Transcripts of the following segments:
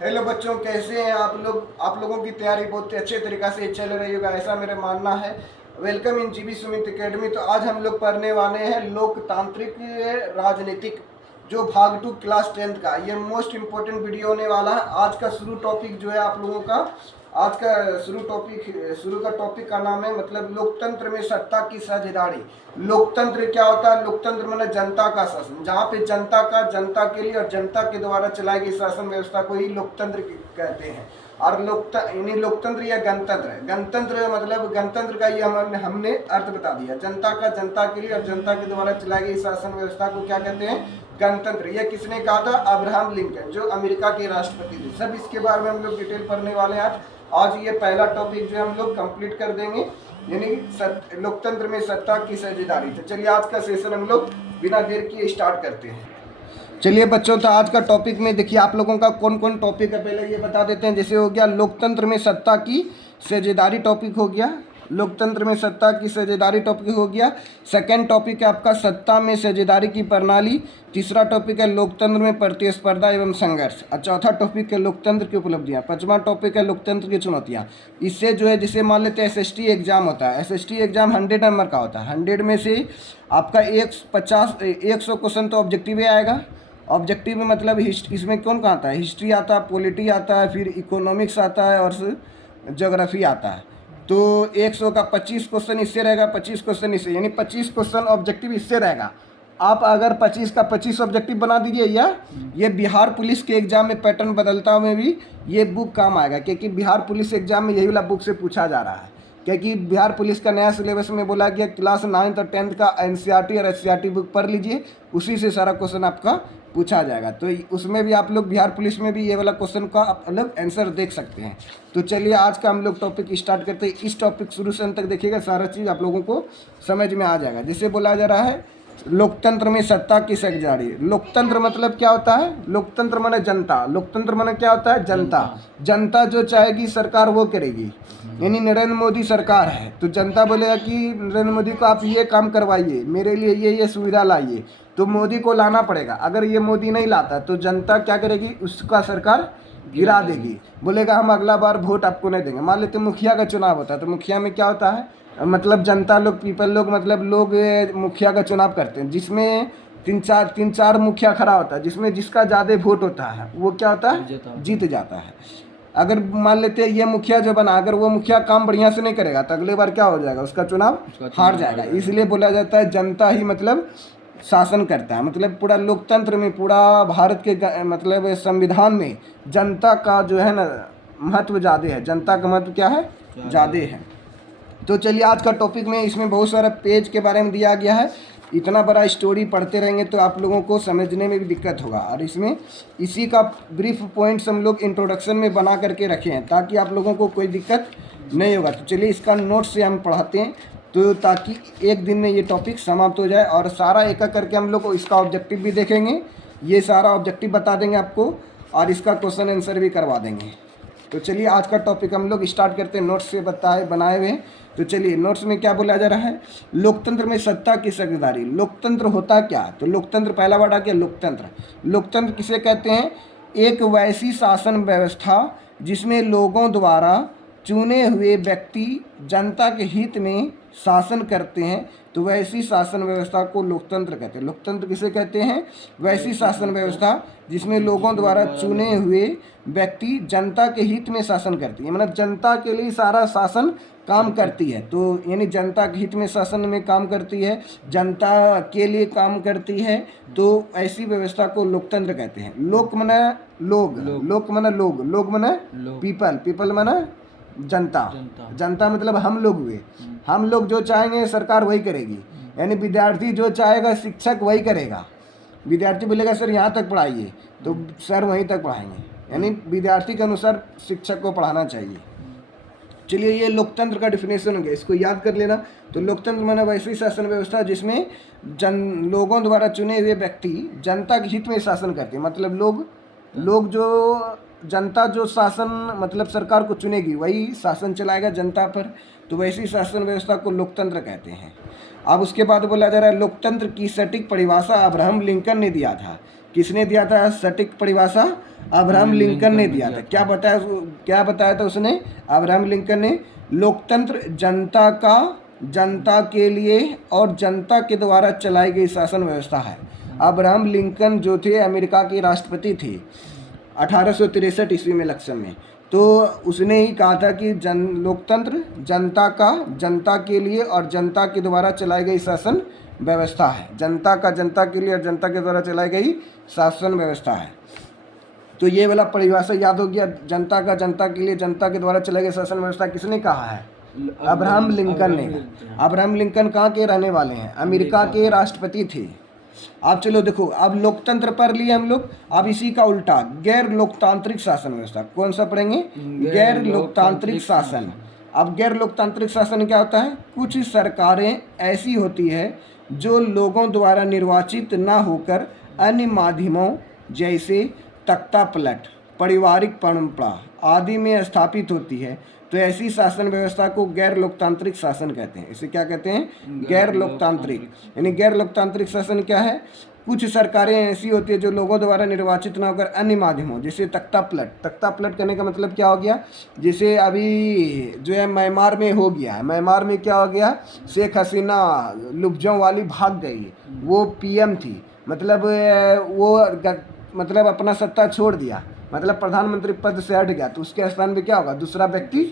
Hello बच्चों, कैसे हैं आप लोग। आप लोगों की तैयारी बहुत अच्छे तरीक़े से चल रही होगा, ऐसा मेरा मानना है। Welcome in GB Sumit academy. तो आज हम लोग पढ़ने वाले हैं लोकतांत्रिक राजनीतिक, जो भाग 2 क्लास 10 का। ये मोस्ट इम्पोर्टेंट वीडियो होने वाला है। आज का शुरू टॉपिक जो है आप लोगों का, आज का शुरू का टॉपिक का नाम है मतलब लोकतंत्र में सत्ता की साझेदारी। लोकतंत्र क्या होता है? लोकतंत्र माने जनता का शासन, जहाँ पे जनता के लिए और जनता के द्वारा चलाई गई शासन व्यवस्था को ही लोकतंत्र कहते हैं। और लोकतंत्र या गणतंत्र मतलब गणतंत्र का ये हमने अर्थ बता दिया। जनता के लिए और जनता के द्वारा चलाई गई शासन व्यवस्था को क्या कहते हैं? गणतंत्र। यह किसने कहा था? अब्राहम लिंकन, जो अमेरिका के राष्ट्रपति थे। सब इसके बारे में हम लोग डिटेल पढ़ने वाले हैं आज ये पहला टॉपिक जो हम लोग कंप्लीट कर देंगे, यानी लोकतंत्र में सत्ता की साझेदारी। तो चलिए आज का सेशन हम लोग बिना देर किए स्टार्ट करते हैं। चलिए बच्चों, तो आज का टॉपिक में देखिए आप लोगों का कौन कौन टॉपिक है पहले ये बता देते हैं। जैसे हो गया लोकतंत्र में सत्ता की साझेदारी टॉपिक हो गया, लोकतंत्र में सत्ता की साझेदारी टॉपिक हो गया। सेकंड टॉपिक है आपका सत्ता में साझेदारी की प्रणाली। तीसरा टॉपिक है लोकतंत्र में प्रतिस्पर्धा एवं संघर्ष। और चौथा टॉपिक है लोकतंत्र की उपलब्धियां। पांचवा टॉपिक है लोकतंत्र की चुनौतियां। इससे जो है, जैसे मान लेते हैं एसएसटी एग्जाम होता है, एसएसटी एग्जाम 100 नंबर का होता है। 100 में से आपका 100 क्वेश्चन तो ऑब्जेक्टिव ही आएगा। ऑब्जेक्टिव में मतलब इसमें कौन कहाँ आता है? हिस्ट्री आता है, पॉलिटी आता है, फिर इकोनॉमिक्स आता है और ज्योग्राफी आता है। तो 100 का 25 क्वेश्चन इससे रहेगा, 25 क्वेश्चन इससे, यानी 25 क्वेश्चन ऑब्जेक्टिव इससे रहेगा। आप अगर 25 का 25 ऑब्जेक्टिव बना दीजिए, या ये बिहार पुलिस के एग्जाम में पैटर्न बदलता में भी ये बुक काम आएगा, क्योंकि बिहार पुलिस एग्जाम में यही वाला बुक से पूछा जा रहा है। क्योंकि बिहार पुलिस का नया सिलेबस में बोला गया क्लास 9 और 10 का एनसीईआरटी और एससीईआरटी बुक पढ़ लीजिए, उसी से सारा क्वेश्चन आपका पूछा जाएगा। तो उसमें भी आप लोग बिहार पुलिस में भी ये वाला क्वेश्चन का आप अलग आंसर देख सकते हैं। तो चलिए आज का हम लोग टॉपिक स्टार्ट करते हैं। इस टॉपिक शुरू से अंत तक देखिएगा, सारा चीज़ आप लोगों को समझ में आ जाएगा। जैसे बोला जा रहा है लोकतंत्र में सत्ता की साझेदारी। लोकतंत्र मतलब क्या होता है? लोकतंत्र माने जनता। लोकतंत्र माने क्या होता है? जनता। जनता जो चाहेगी सरकार वो करेगी। यानी नरेंद्र मोदी सरकार है तो जनता बोलेगा कि नरेंद्र मोदी को आप ये काम करवाइए, मेरे लिए ये सुविधा लाइए, तो मोदी को लाना पड़ेगा। अगर ये मोदी नहीं लाता तो जनता क्या करेगी? उसका सरकार गिरा देगी, बोलेगा हम अगला बार वोट आपको नहीं देंगे। मान लेते मुखिया का चुनाव होता है, तो मुखिया में क्या होता है? मतलब जनता लोग, पीपल लोग, मतलब लोग मुखिया का चुनाव करते हैं, जिसमें तीन चार मुखिया खड़ा होता है, जिसमें जिसका ज़्यादा वोट होता है वो क्या होता है? जीत जाता है। अगर मान लेते हैं ये मुखिया जो बना, अगर वो मुखिया काम बढ़िया से नहीं करेगा तो अगले बार क्या हो जाएगा? उसका चुनाव हार जाएगा। इसलिए बोला जाता है जनता ही मतलब शासन करता है। मतलब पूरा लोकतंत्र में, पूरा भारत के मतलब संविधान में जनता का जो है ना महत्व ज़्यादा है। जनता का महत्व क्या है? ज़्यादा है। तो चलिए आज का टॉपिक में, इसमें बहुत सारा पेज के बारे में दिया गया है। इतना बड़ा स्टोरी पढ़ते रहेंगे तो आप लोगों को समझने में भी दिक्कत होगा। और इसमें इसी का ब्रीफ पॉइंट्स हम लोग इंट्रोडक्शन में बना करके रखे हैं, ताकि आप लोगों को कोई दिक्कत नहीं होगा। तो चलिए इसका नोट से हम पढ़ाते हैं, तो ताकि एक दिन में ये टॉपिक समाप्त हो जाए। और सारा एक एक करके हम लोग को इसका ऑब्जेक्टिव भी देखेंगे, ये सारा ऑब्जेक्टिव बता देंगे आपको, और इसका क्वेश्चन आंसर भी करवा देंगे। तो चलिए आज का टॉपिक हम लोग स्टार्ट करते हैं। नोट्स से बनाए हुए हैं। तो चलिए नोट्स में क्या बोला जा रहा है? लोकतंत्र में सत्ता की साझेदारी। लोकतंत्र होता क्या? तो लोकतंत्र पहला वर्ड आ गया लोकतंत्र। लोकतंत्र किसे कहते हैं? एक वैसी शासन व्यवस्था जिसमें लोगों द्वारा चुने हुए व्यक्ति जनता के हित में शासन करते हैं, तो वैसी शासन व्यवस्था को लोकतंत्र कहते हैं। लोकतंत्र किसे कहते हैं? वैसी शासन व्यवस्था जिसमें लोगों द्वारा चुने हुए व्यक्ति जनता के हित में शासन करती है, मतलब जनता के लिए सारा शासन काम करती है। तो यानी जनता के हित में शासन में काम करती है, जनता के लिए काम करती है, तो ऐसी व्यवस्था को लोकतंत्र कहते हैं। लोक मना लोग, लोक मना लोग मना पीपल, पीपल मना जनता। जनता मतलब हम लोग हुए। हम लोग जो चाहेंगे सरकार वही करेगी। यानी विद्यार्थी जो चाहेगा शिक्षक वही करेगा। विद्यार्थी बोलेगा सर यहाँ तक पढ़ाइए, तो सर वहीं तक पढ़ाएंगे। यानी विद्यार्थी के अनुसार शिक्षक को पढ़ाना चाहिए। चलिए ये लोकतंत्र का डिफिनेशन हो गया, इसको याद कर लेना। तो लोकतंत्र माना वैसी शासन व्यवस्था जिसमें लोगों द्वारा चुने हुए व्यक्ति जनता के हित में शासन करते हैं। मतलब लोग जो जनता जो शासन मतलब सरकार को चुनेगी वही शासन चलाएगा जनता पर, तो वैसी शासन व्यवस्था को लोकतंत्र कहते हैं। अब उसके बाद बोला जा रहा है लोकतंत्र की सटीक परिभाषा अब्राहम लिंकन ने दिया था। किसने दिया था सटीक परिभाषा? अब्राहम लिंकन ने दिया था। क्या बताया था उसने? अब्राहम लिंकन ने लोकतंत्र जनता के लिए और जनता के द्वारा चलाई गई शासन व्यवस्था है। अब्राहम लिंकन जो थे अमेरिका के राष्ट्रपति थे 1863 ईस्वी में इलेक्शन में। तो उसने ही कहा था कि लोकतंत्र जनता के लिए और जनता के द्वारा चलाई गई शासन व्यवस्था है। जनता के लिए और जनता के द्वारा चलाई गई शासन व्यवस्था है। तो ये वाला परिभाषा याद हो गया। जनता के लिए जनता के द्वारा चलाई गई शासन व्यवस्था किसने कहा है? अब्राहम लिंकन ने। अब्राहम लिंकन कहाँ के रहने वाले हैं? अमेरिका के राष्ट्रपति थे। अब चलो देखो, अब लोकतंत्र पढ़ लिए हम लोग। अब इसी का उल्टा गैर लोकतांत्रिक शासन व्यवस्था, कौन सा पढ़ेंगे? गैर लोकतांत्रिक शासन। अब गैर लोकतांत्रिक शासन क्या होता है? कुछ सरकारें ऐसी होती है जो लोगों द्वारा निर्वाचित न होकर अन्य माध्यमों जैसे तख्ता पलट, पारिवारिक परंपरा आदि में स्थापित होती है। तो ऐसी शासन व्यवस्था को गैर लोकतांत्रिक शासन कहते हैं। इसे क्या कहते हैं? गैर लोकतांत्रिक। यानी गैर लोकतांत्रिक शासन क्या है? कुछ सरकारें ऐसी होती है जो लोगों द्वारा निर्वाचित न होकर अन्य माध्यमों जैसे तख्ता पलट करने का मतलब क्या हो गया? जैसे अभी जो है म्यांमार में हो गया है। म्यांमार में क्या हो गया? शेख हसीना लुफ्जों वाली भाग गई, वो पीएम थी, मतलब वो अपना सत्ता छोड़ दिया, मतलब प्रधानमंत्री पद से हट गया। तो उसके स्थान पे क्या होगा? दूसरा व्यक्ति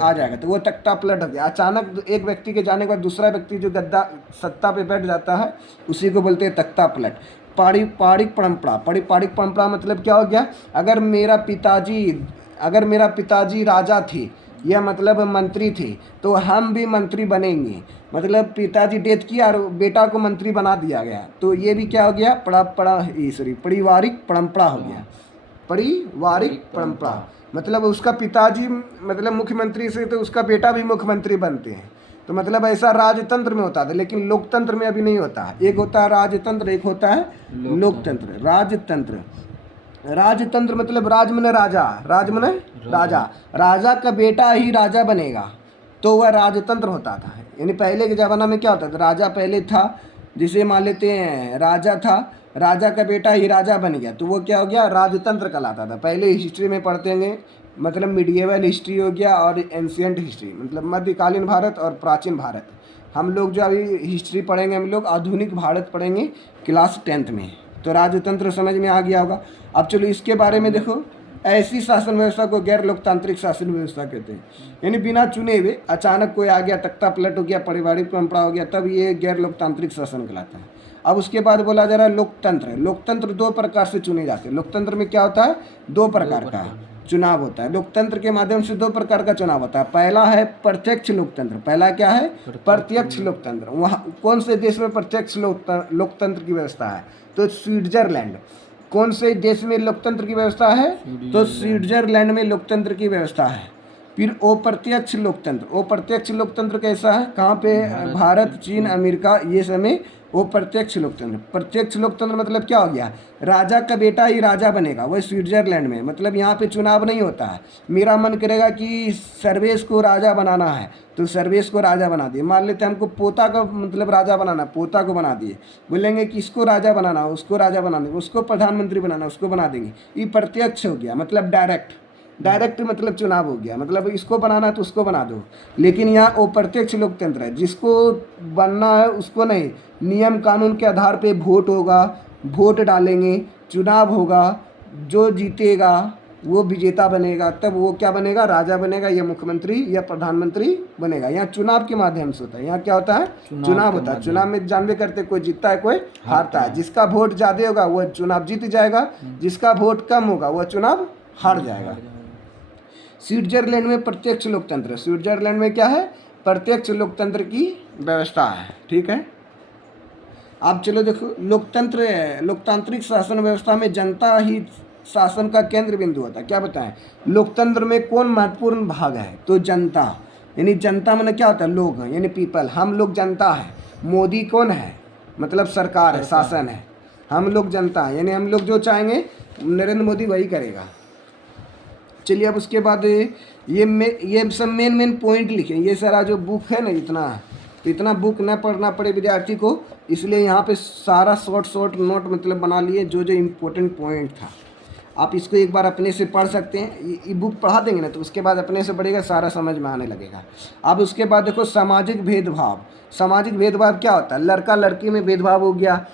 आ जाएगा। तो वो तख्ता पलट हो गया। अचानक एक व्यक्ति के जाने के बाद दूसरा व्यक्ति जो गद्दा सत्ता पे बैठ जाता है उसी को बोलते हैं तख्ता पलट। पारिवारिक परंपरा मतलब क्या हो गया? अगर मेरा पिताजी राजा थे या मतलब मंत्री थे तो हम भी मंत्री बनेंगे। मतलब पिताजी डेथ किया और बेटा को मंत्री बना दिया गया। तो ये भी क्या हो गया? पारिवारिक परंपरा हो गया। पारिवारिक परंपरा मतलब उसका पिताजी मतलब मुख्यमंत्री से तो उसका बेटा भी मुख्यमंत्री बनते हैं। तो मतलब ऐसा राजतंत्र में होता था, लेकिन लोकतंत्र में अभी नहीं होता। एक होता है राजतंत्र, एक होता है लोकतंत्र। राजतंत्र मतलब राज मने राजा, राजा का बेटा ही राजा बनेगा तो वह राजतंत्र होता था। यानी पहले के ज़माना में क्या होता था? राजा पहले था, जिसे मान लेते हैं राजा था, राजा का बेटा ही राजा बन गया तो वो क्या हो गया? राजतंत्र कहलाता था। पहले हिस्ट्री में पढ़ते हैं, मतलब मिडिएवल हिस्ट्री हो गया और एंशिएंट हिस्ट्री, मतलब मध्यकालीन भारत और प्राचीन भारत। हम लोग जो अभी हिस्ट्री पढ़ेंगे, हम लोग आधुनिक भारत पढ़ेंगे क्लास 10th में। तो राजतंत्र समझ में आ गया होगा। अब चलो इसके बारे में देखो। ऐसी शासन व्यवस्था को गैर लोकतांत्रिक शासन व्यवस्था कहते हैं। यानी बिना चुने हुए अचानक कोई आ गया, तख्ता पलट हो गया, पारिवारिक परंपरा हो गया, तब ये गैर लोकतांत्रिक शासन कहलाता है। अब उसके बाद बोला जा रहा है लोकतंत्र 2 प्रकार से चुने जाते हैं। लोकतंत्र में क्या होता है? 2 प्रकार का चुनाव होता है। लोकतंत्र के माध्यम से 2 प्रकार का चुनाव होता है। पहला है प्रत्यक्ष लोकतंत्र। पहला क्या है? प्रत्यक्ष लोकतंत्र। वहाँ कौन से देश में प्रत्यक्ष लोकतंत्र की व्यवस्था है? तो स्विट्जरलैंड। कौन से देश में लोकतंत्र की व्यवस्था है? तो स्विट्जरलैंड में लोकतंत्र की व्यवस्था है। फिर अप्रत्यक्ष लोकतंत्र कैसा है? कहाँ पे? भारत, चीन, अमेरिका, ये समय वो प्रत्यक्ष लोकतंत्र मतलब क्या हो गया? राजा का बेटा ही राजा बनेगा। वह स्विट्जरलैंड में, मतलब यहाँ पे चुनाव नहीं होता है। मेरा मन करेगा कि सर्वेश को राजा बनाना है तो सर्वेश को राजा बना दिए। मान लेते हैं हमको पोता का मतलब राजा बनाना, पोता को बना दिए। बोलेंगे कि इसको राजा बनाना, उसको राजा बना देंगे, उसको प्रधानमंत्री बनाना, उसको बना देंगे। ये प्रत्यक्ष हो गया, मतलब डायरेक्ट मतलब चुनाव हो गया, मतलब इसको बनाना है तो उसको बना दो। लेकिन यहाँ अप्रत्यक्ष लोकतंत्र है, जिसको बनना है उसको नहीं, नियम कानून के आधार पे वोट होगा, वोट डालेंगे, चुनाव होगा, जो जीतेगा वो विजेता बनेगा, तब वो क्या बनेगा? राजा बनेगा या मुख्यमंत्री या प्रधानमंत्री बनेगा। यहाँ चुनाव के माध्यम से होता है। यहाँ क्या होता है? चुनाव होता है। चुनाव में जानबे करते, कोई जीतता है, कोई हारता है। जिसका वोट ज़्यादा होगा वह चुनाव जीत जाएगा, जिसका वोट कम होगा वह चुनाव हार जाएगा। स्विट्जरलैंड में प्रत्यक्ष लोकतंत्र, स्विट्जरलैंड में क्या है? प्रत्यक्ष लोकतंत्र की व्यवस्था है। ठीक है। अब चलो देखो, लोकतांत्रिक शासन व्यवस्था में जनता ही शासन का केंद्र बिंदु होता है। क्या बताएं? लोकतंत्र में कौन महत्वपूर्ण भाग है? तो जनता। यानी जनता में क्या होता है? लोग, यानी पीपल। हम लोग जनता है। मोदी कौन है? मतलब सरकार है, शासन है। हम लोग जनता है, यानी हम लोग जो चाहेंगे नरेंद्र मोदी वही करेगा। चलिए अब उसके बाद ये सब मेन पॉइंट लिखे। ये सारा जो बुक है ना, इतना तो इतना बुक न पढ़ना पड़े विद्यार्थी को, इसलिए यहाँ पे सारा शॉर्ट नोट मतलब बना लिए जो जो इम्पोर्टेंट पॉइंट था। आप इसको एक बार अपने से पढ़ सकते हैं, ये बुक पढ़ा देंगे ना तो उसके बाद अपने से पढ़ेगा, सारा समझ में आने लगेगा। अब उसके बाद देखो सामाजिक भेदभाव। सामाजिक भेदभाव क्या होता है? लड़का लड़की में भेदभाव हो गया।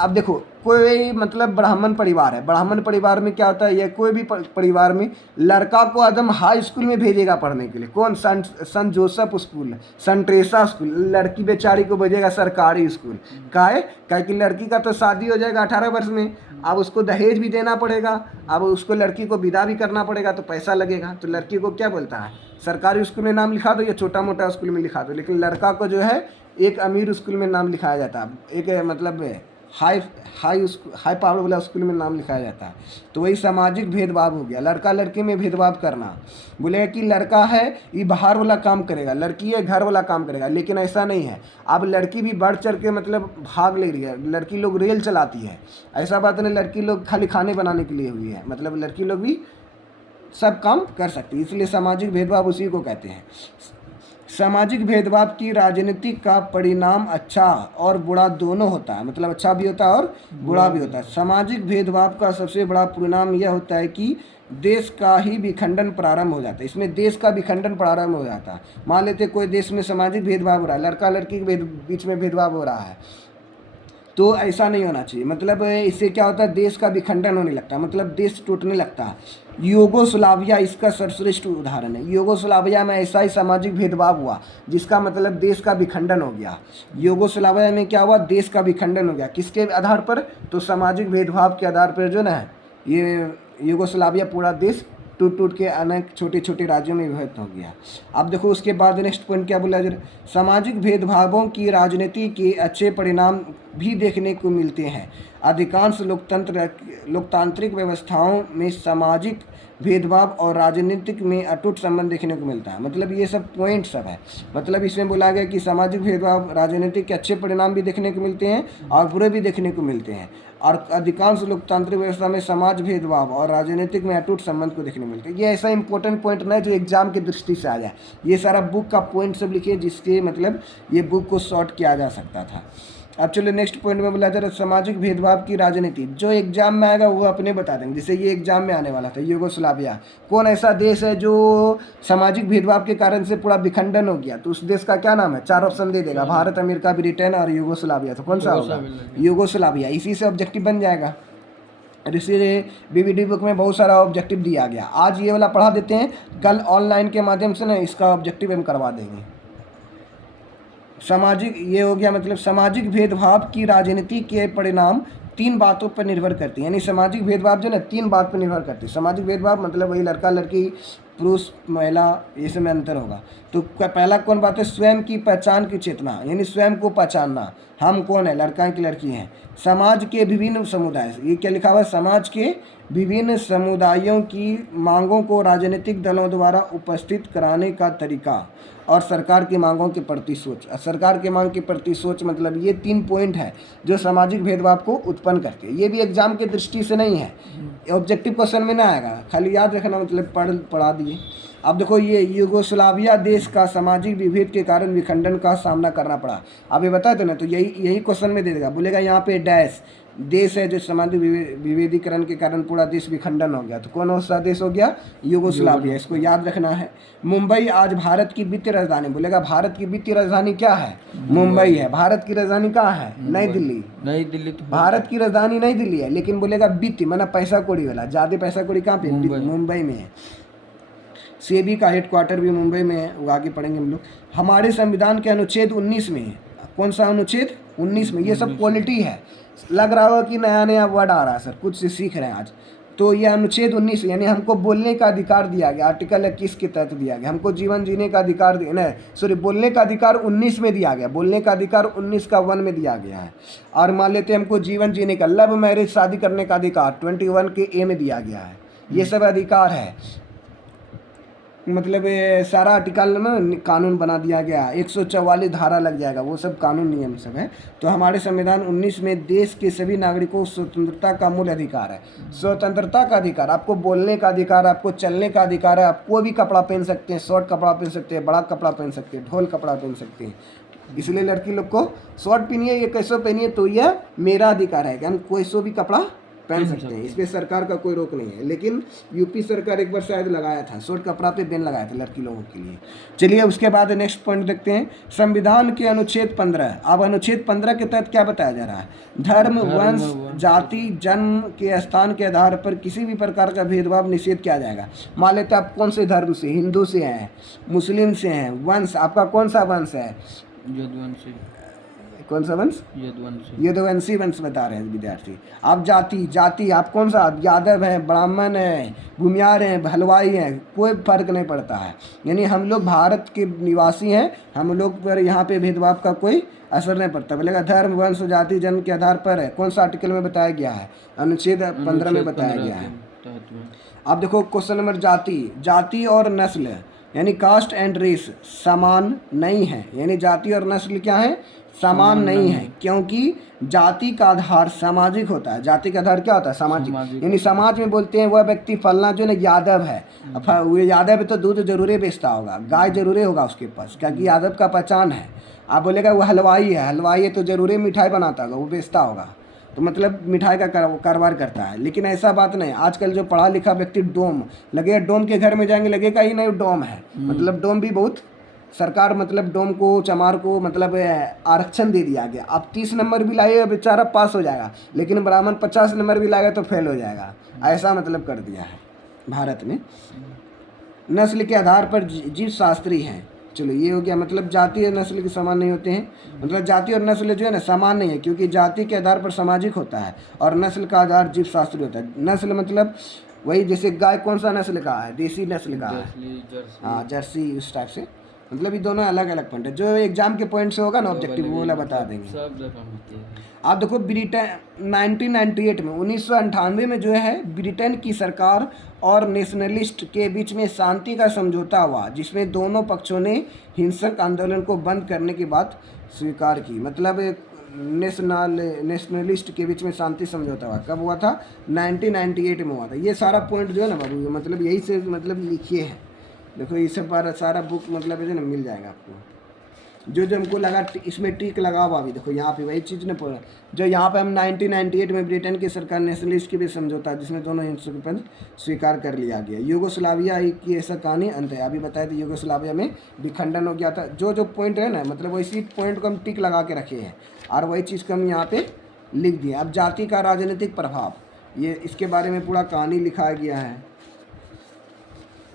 अब देखो कोई मतलब ब्राह्मण परिवार है, ब्राह्मण परिवार में क्या होता है, या कोई भी परिवार में लड़का को एकदम हाई स्कूल में भेजेगा पढ़ने के लिए। कौन? संत Joseph school, saint Teresa school. लड़की बेचारी को भेजेगा सरकारी स्कूल। काहे कि लड़की का तो शादी हो जाएगा 18 वर्ष में, अब उसको दहेज भी देना पड़ेगा, अब उसको लड़की को विदा भी करना पड़ेगा, तो पैसा लगेगा। तो लड़की को क्या बोलता है, सरकारी स्कूल में नाम लिखा दो या छोटा मोटा स्कूल में लिखा दो। लेकिन लड़का को जो है एक अमीर स्कूल में नाम लिखाया जाता है, एक मतलब हाई पावर वाला स्कूल में नाम लिखाया जाता है। तो वही सामाजिक भेदभाव हो गया, लड़का लड़की में भेदभाव करना। बोले कि लड़का है ये बाहर वाला काम करेगा, लड़की है घर वाला काम करेगा, लेकिन ऐसा नहीं है। अब लड़की भी बढ़ चढ़ के मतलब भाग ले रही है, लड़की लोग रेल चलाती है, ऐसा बात नहीं लड़की लोग खाली खाने बनाने के लिए हुई है, मतलब लड़की लोग भी सब काम कर सकती है। इसलिए सामाजिक भेदभाव उसी को कहते हैं। सामाजिक भेदभाव की राजनीति का परिणाम अच्छा और बुरा दोनों होता है, मतलब अच्छा भी होता है और बुरा भी होता है। सामाजिक भेदभाव का सबसे बड़ा परिणाम यह होता है कि देश का ही विखंडन प्रारंभ हो जाता है। इसमें देश का विखंडन प्रारंभ हो जाता है। मान लेते कोई देश में सामाजिक भेदभाव हो रहा है, लड़का लड़की के बीच में भेदभाव हो रहा है, तो ऐसा नहीं होना चाहिए। मतलब इससे क्या होता है, देश का विखंडन होने लगता है, मतलब देश टूटने लगता है। यूगोस्लाविया इसका सर्वश्रेष्ठ उदाहरण है। यूगोस्लाविया में ऐसा ही सामाजिक भेदभाव हुआ जिसका मतलब देश का विखंडन हो गया। यूगोस्लाविया में क्या हुआ, देश का विखंडन हो गया। किसके आधार पर? तो सामाजिक भेदभाव के आधार पर जो ना ये यूगोस्लाविया पूरा देश टूट टूट के अनेक छोटे छोटे राज्यों में विभक्त हो गया। अब देखो उसके बाद नेक्स्ट पॉइंट क्या बोला जरा, सामाजिक भेदभावों की राजनीति के अच्छे परिणाम भी देखने को मिलते हैं। अधिकांश लोकतांत्रिक व्यवस्थाओं में सामाजिक भेदभाव और राजनीतिक में अटूट संबंध देखने को मिलता है। मतलब ये सब पॉइंट सब है, मतलब इसमें बोला गया कि सामाजिक भेदभाव राजनीतिक के अच्छे परिणाम भी देखने को मिलते हैं और बुरे भी देखने को मिलते हैं। और अधिकांश लोकतांत्रिक व्यवस्था में समाज भेदभाव और राजनीतिक में अटूट संबंध को देखने को मिलते हैं। ये ऐसा इंपॉर्टेंट पॉइंट नहीं जो एग्जाम की दृष्टि से आ जाए, ये सारा बुक का पॉइंट सब लिखिए जिसके मतलब ये बुक को शॉर्ट किया जा सकता था। अब चलो नेक्स्ट पॉइंट में बोला जा रहा है सामाजिक भेदभाव की राजनीति। जो एग्जाम में आएगा वो अपने बता देंगे, जैसे ये एग्जाम में आने वाला था यूगोस्लाविया। कौन ऐसा देश है जो सामाजिक भेदभाव के कारण से पूरा विखंडन हो गया, तो उस देश का क्या नाम है? 4 ऑप्शन दे देगा, भारत, अमेरिका, ब्रिटेन और यूगोस्लाविया। तो कौन सा होगा? यूगोस्लाविया। इसी से ऑब्जेक्टिव बन जाएगा। इसीलिए बीबीडी बुक में बहुत सारा ऑब्जेक्टिव दिया गया। आज ये वाला पढ़ा देते हैं, कल ऑनलाइन के माध्यम से ना इसका ऑब्जेक्टिव हम करवा देंगे। सामाजिक ये हो गया, मतलब सामाजिक भेदभाव की राजनीति के परिणाम 3 बातों पर निर्भर करती है। यानी सामाजिक भेदभाव जो ना 3 बात पर निर्भर करती है। सामाजिक भेदभाव मतलब वही लड़का लड़की, पुरुष महिला, ये सब में अंतर होगा। तो पहला कौन बात है? स्वयं की पहचान की चेतना, यानी स्वयं को पहचानना, हम कौन है, लड़का है कि लड़की हैं। समाज के विभिन्न समुदाय, ये क्या लिखा हुआ है, समाज के विभिन्न समुदायों की मांगों को राजनीतिक दलों द्वारा उपस्थित कराने का तरीका और सरकार की मांगों के प्रति सोच। सरकार के मांग के प्रति सोच मतलब ये 3 पॉइंट है जो सामाजिक भेदभाव को उत्पन्न करते हैं। ये भी एग्जाम की दृष्टि से नहीं है, ऑब्जेक्टिव क्वेश्चन में ना आएगा, खाली याद रखना, मतलब पढ़ा दिए। अब देखो ये यूगोस्लाविया देश का सामाजिक विभेद के कारण विखंडन का सामना करना पड़ा। अब ये बताए थे ना, तो यही क्वेश्चन में दे देगा, बोलेगा यहाँ पे डैश देश है जो सामाजिक विभेदीकरण के कारण पूरा देश विखंडन हो गया। तो कौन सा देश हो गया? यूगोस्लाविया। इसको याद रखना है। मुंबई आज भारत की वित्तीय राजधानी, बोलेगा भारत की वित्तीय राजधानी क्या है? मुंबई है। भारत की राजधानी कहाँ है? नई दिल्ली। नई दिल्ली तो भारत की राजधानी नई दिल्ली है, लेकिन बोलेगा वित्तीय माना पैसा कौड़ी वाला, ज़्यादा पैसा कौड़ी कहाँ पे? मुंबई में है। सेबी का हेडक्वार्टर भी मुंबई में है, वो आगे पढ़ेंगे हम लोग। हमारे संविधान के अनुच्छेद 19 में है। कौन सा अनुच्छेद? 19 में। ये सब क्वालिटी है, लग रहा होगा कि नया नया वर्ड आ रहा है सर, कुछ से सीख रहे हैं आज। तो ये अनुच्छेद 19 यानी हमको बोलने का अधिकार दिया गया, आर्टिकल 21 के तहत दिया गया। हमको जीवन जीने का अधिकार बोलने का अधिकार 19 में दिया गया, बोलने का अधिकार 19 का 1 में दिया गया है। और मान लेते हैं हमको जीवन जीने का, लव मैरिज शादी करने का अधिकार 21 के ए में दिया गया है। ये सब अधिकार है, मतलब सारा आर्टिकल में कानून बना दिया गया। 144 धारा लग जाएगा, वो सब कानून नियम सब है। तो हमारे संविधान 19 में देश के सभी नागरिकों को स्वतंत्रता का मूल अधिकार है। स्वतंत्रता का अधिकार, आपको बोलने का अधिकार, आपको चलने का अधिकार है। आप कोई भी कपड़ा पहन सकते हैं, शॉर्ट कपड़ा पहन सकते हैं, बड़ा कपड़ा पहन सकते हैं, ढोल कपड़ा पहन सकते हैं, इसलिए लड़की लोग को शॉर्ट पहनिए या कैसो पहनिए तो यह मेरा अधिकार है कि हम कोई सो भी कपड़ा पहन सकते हैं, इस पर सरकार का कोई रोक नहीं है। लेकिन यूपी सरकार एक बार शायद लगाया था, शॉर्ट कपड़ा पे बैन लगाया था लड़की लोगों के लिए। चलिए उसके बाद नेक्स्ट पॉइंट देखते हैं, संविधान के अनुच्छेद 15। अब अनुच्छेद 15 के तहत क्या बताया जा रहा है, धर्म, वंश, जाति, जन्म के स्थान के आधार पर किसी भी प्रकार का भेदभाव निषेध किया जाएगा। मान लेते आप कौन से धर्म से, हिंदू से हैं, मुस्लिम से हैं, वंश आपका कौन सा वंश है, कौन सा वंश, यदुवंशी वंश बता रहे हैं विद्यार्थी। आप जाति आप कौन सा, यादव हैं, ब्राह्मण हैं, भूमियार हैं, हलवाई हैं, कोई फर्क नहीं पड़ता है। यानी हम लोग भारत के निवासी हैं, हम लोग पर यहाँ पे भेदभाव का कोई असर नहीं पड़ता। बोलेगा धर्म, वंश, जाति, जन्म के आधार पर है, कौन सा आर्टिकल में बताया गया है, अनुच्छेद 15 में बताया गया है। आप देखो क्वेश्चन नंबर, जाति और नस्ल यानी कास्ट एंड रेस समान नहीं है, यानी जाति और नस्ल क्या है, समान नहीं है, क्योंकि जाति का आधार सामाजिक होता है। जाति का आधार क्या होता है, सामाजिक। यानी समाज में बोलते हैं वह व्यक्ति फलना जो ना यादव है, वो यादव है तो दूध जरूरी बेचता होगा, गाय जरूरी होगा उसके पास, क्योंकि यादव का पहचान है। आप बोलेगा वो हलवाई है तो जरूरी मिठाई बनाता होगा, वो बेचता होगा, तो मतलब मिठाई का कारोबार करता है। लेकिन ऐसा बात नहीं, आजकल जो पढ़ा लिखा व्यक्ति डोम लगेगा, डोम के घर में जाएंगे लगेगा ही नहीं डोम है, मतलब डोम भी बहुत सरकार मतलब डोम को, चमार को मतलब आरक्षण दे दिया गया। आप 30 नंबर भी लाइए बेचारा पास हो जाएगा, लेकिन ब्राह्मण 50 नंबर भी लाएगा तो फेल हो जाएगा, ऐसा मतलब कर दिया है भारत में। नस्ल के आधार पर जीव शास्त्री हैं। चलो ये हो गया, मतलब जाति और नस्ल के समान नहीं होते हैं, मतलब जाति और नस्ल जो है ना समान नहीं है, क्योंकि जाति के आधार पर सामाजिक होता है और नस्ल का आधार जीव शास्त्री होता है। नस्ल मतलब वही जैसे गाय कौन सा नस्ल का है, देसी नस्ल का है, हाँ जर्सी, उस टाइप से। मतलब ये दोनों अलग अलग पॉइंट है, जो एग्जाम के पॉइंट से होगा ना ऑब्जेक्टिव वो वाला बता देंगे। आप देखो ब्रिटेन 1998 में 1998 में जो है ब्रिटेन की सरकार और नेशनलिस्ट के बीच में शांति का समझौता हुआ, जिसमें दोनों पक्षों ने हिंसक आंदोलन को बंद करने की बात स्वीकार की। मतलब नेशनलिस्ट के बीच में शांति समझौता हुआ, कब हुआ था, 1998 में हुआ था। ये सारा पॉइंट जो है ना बाबू, मतलब यही से मतलब लिखिए है, देखो ये सब सारा बुक मतलब है ना मिल जाएगा आपको। जो हमको लगा इसमें टिक लगाओ अभी, देखो यहाँ पे वही चीज़ ने पढ़ा जो यहाँ पे हम 1998 में ब्रिटेन की सरकार नेशनलिस्ट के भी समझौता, जिसमें दोनों हिंसक पद स्वीकार कर लिया गया। यूगोस्लाविया की ऐसा कहानी अंत है, अभी बताया था यूगोस्लाविया में विखंडन हो गया था। जो पॉइंट है ना, मतलब वैसी पॉइंट को हम टिक लगा के रखे हैं और वही चीज़ को हम यहाँ पे लिख दिए। अब जाति का राजनीतिक प्रभाव, ये इसके बारे में पूरा कहानी लिखाया गया है।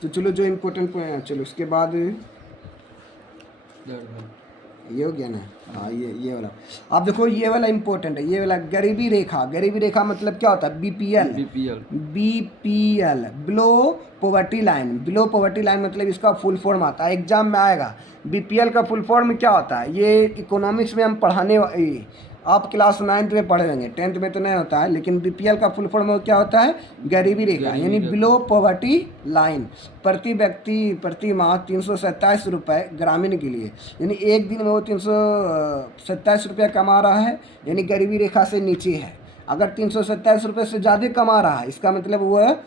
तो चलो जो इम्पोर्टेंट पॉइंट है, चलो उसके बाद ये हो गया ना, हाँ ये वाला। आप देखो ये वाला इम्पोर्टेंट है, ये वाला गरीबी रेखा मतलब क्या होता है, बीपीएल बिलो पॉवर्टी लाइन मतलब इसका फुल फॉर्म आता है, एग्जाम में आएगा। बीपीएल का फुल फॉर्म क्या होता है, ये इकोनॉमिक्स में हम पढ़ाने, आप क्लास 9th में पढ़े होंगे, 10th में तो नहीं होता है, लेकिन बीपीएल का फुल फॉर्म क्या होता है, गरीबी रेखा, यानी बिलो पॉवर्टी लाइन। प्रति व्यक्ति प्रति माह 327 रुपये ग्रामीण के लिए, यानी एक दिन में वो 327 रुपया कमा रहा है, यानी गरीबी रेखा से नीचे है। अगर 327 रुपये से ज़्यादा कमा रहा है, इसका मतलब वह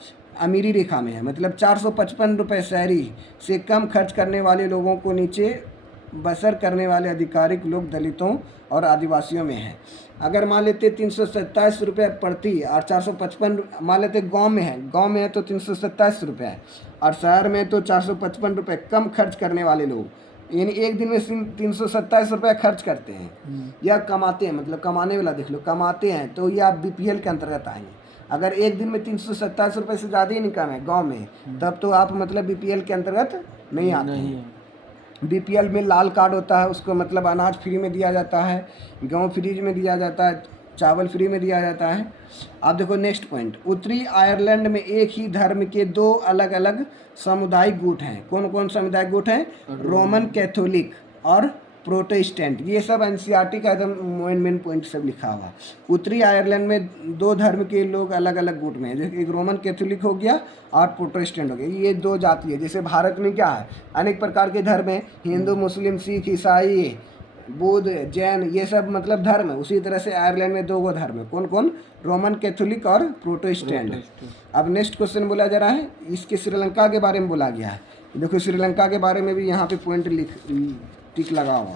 अमीरी रेखा में है। मतलब 455 रुपये शहरी से कम खर्च करने वाले लोगों को नीचे बसर करने वाले आधिकारिक लोग दलितों और आदिवासियों में हैं। अगर मान लेते 327 रुपये प्रति और 455 मान लेते गांव में है तो 327 रुपये है, और शहर में तो 455 रुपये कम खर्च करने वाले लोग, यानी एक दिन में 327 रुपये खर्च करते हैं या कमाते हैं, मतलब कमाने वाला देख लो, कमाते हैं, तो ये आप बीपीएल के अंतर्गत आएंगे। अगर एक दिन में 327 रुपये से ज़्यादा ही इनकम है गाँव में, तब तो आप मतलब बीपीएल के अंतर्गत नहीं आते हैं। बीपीएल में लाल कार्ड होता है, उसको मतलब अनाज फ्री में दिया जाता है, गेहूँ फ्री में दिया जाता है, चावल फ्री में दिया जाता है। अब देखो नेक्स्ट पॉइंट, उत्तरी आयरलैंड में एक ही धर्म के दो अलग अलग सामुदायिक गुट हैं। कौन कौन सामुदायिक गुट हैं, रोमन कैथोलिक और प्रोटेस्टेंट। ये सब एनसीईआरटी का एकदम मेन पॉइंट सब लिखा हुआ। उत्तरी आयरलैंड में दो धर्म के लोग अलग अलग गुट में हैं, जैसे एक रोमन कैथोलिक हो गया और प्रोटेस्टेंट हो गया, ये दो जाति है। जैसे भारत में क्या है, अनेक प्रकार के धर्म हैं, हिंदू, मुस्लिम, सिख, ईसाई, बुद्ध, जैन, ये सब मतलब धर्म है। उसी तरह से आयरलैंड में दो धर्म है, कौन कौन, रोमन कैथोलिक और प्रोटेस्टेंट। अब नेक्स्ट क्वेश्चन बोला जा रहा है, इसके श्रीलंका के बारे में बोला गया है। देखो श्रीलंका के बारे में भी यहाँ पे पॉइंट टिक लगा हुआ।